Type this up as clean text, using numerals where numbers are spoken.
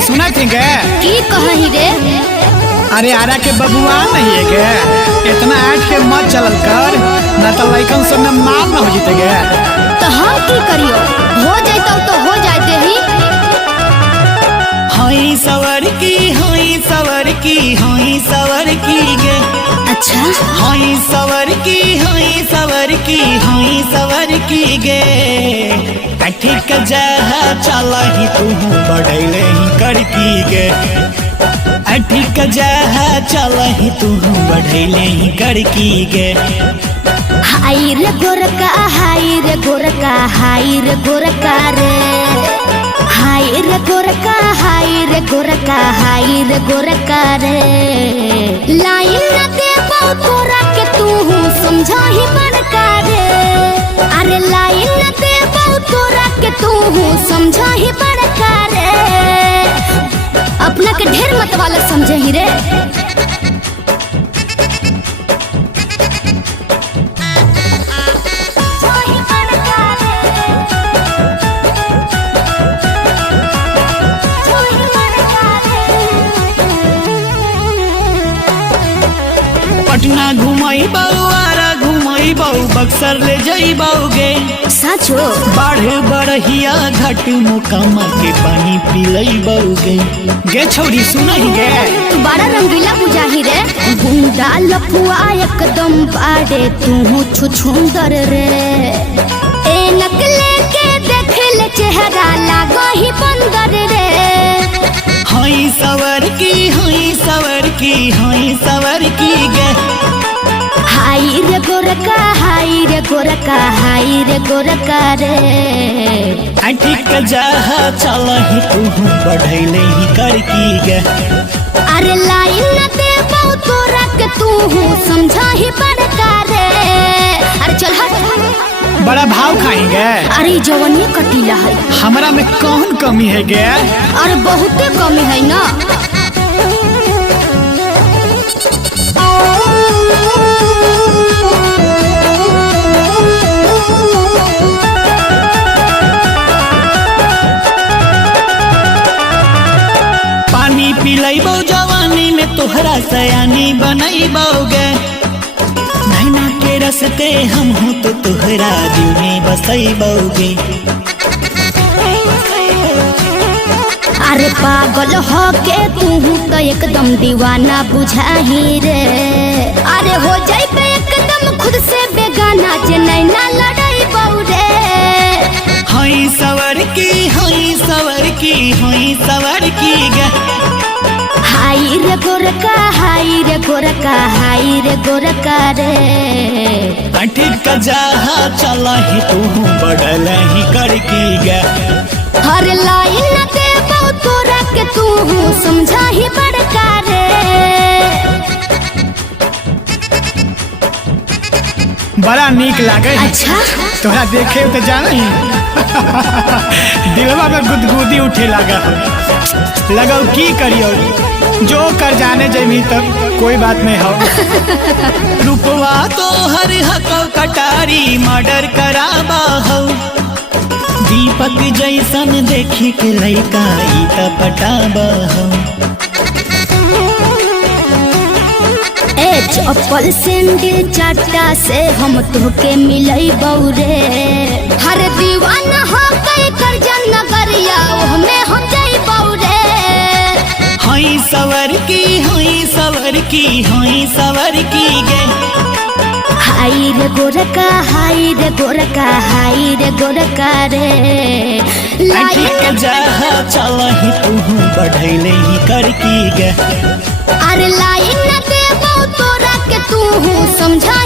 गे सुना थी गे की कही रे? अरे आरा के बबुआ नहीं है गे, इतना आठ के मत चलल कर न तो लइकन सब में मार न हो जीते गे। तो हम की करियो? हो जाता तो हो जाते ही। हई सवर की गे। अच्छा हई सवर की गे। ठीक जहा चल ही तू बढ़ैले ही करकी गे। ठीक जहा चल ही तू बढ़ैले ही करकी गे। हाय रे गोरका हाय रे गोरका हाय रे गोरका रे। हाय रे गोरका हाय रे गोरका हाय रे गोरका रे। लाइन न देबो तोरा के तू समझा ही बड़का रे। अरे लाइन न देबो तोरा के तू समझा ही बड़का रे। अपना के ढेर मत वाला समझे ही रे। पटना घुमाई बाऊ आरा घुमाई बाऊ बक्सर ले जाई बाऊ गे। सचो बाढ़ बरहिया घाट मोकामा के पानी पिलई बाऊ गे। गे छोड़ी सुनही गे बड़ा रंगीला बुझाही रे। गुंडा लफुआ एकदम बाड़े तू छुछुंदर रे। ए नकले के देख ले चेहरा लागो ही बंदर रे। हई सवर की गे। हाय रे गोरका हाय रे गोरका हाय रे गोरका रे। ठीक जहा चल ही तू बढ़ैले ही करकी गे। अरे लाइन न देबो तोरा के तू समझा ही बड़का रे। अरे चल हट। बड़ा भाव खाएंगे। अरे जवनिया कटीला है। हमरा में कौन कमी है गे? अरे बहुते कमी है ना। पानी पिलैबो जवानी में तोहरा सयानी बनैबोगे। नैना के रस्ते हम हो तो तोहरा दिल में बसैबोगे। अरे पागल हो के तू तो एकदम दीवाना बुझाही रे। अरे हो जाइबे एकदम खुद से बेगाना जे नैना लड़ाई बौरे। हई सवर की गे। हाय रे गोरका हाय रे गोरका हाय रे गोरका रे। ठीक जहा चल ही तू बढ़ल ही करकी गे। हर लाइन न देबो तोरा के तू समझा ही बड़का रे। बड़ा नीक लागे। अच्छा तोरा देखे तो जाना ही दिलवा में गुदगुदी उठे लगा की करियो जो कर जाने जमी तब कोई बात नहीं हो। रूपवा तो हर हको कटारी मर्डर कराबा हो। दीपक जैसन देखी के लइका ई त पटाबा हो। चप्पल सैंडल चाटा से हम तोके मिलई बौरे। हर दीवाना हो कई कर नगरिया हमें हम जाई बौरे। हई सवर की गे। हाय रे गोरका हाय रे गोरका हाय रे गोरका रे। ठीक जहा चल ही तू बढ़ैले ही करकी गे। अरे लाइन न देबो तोरा के तू समझा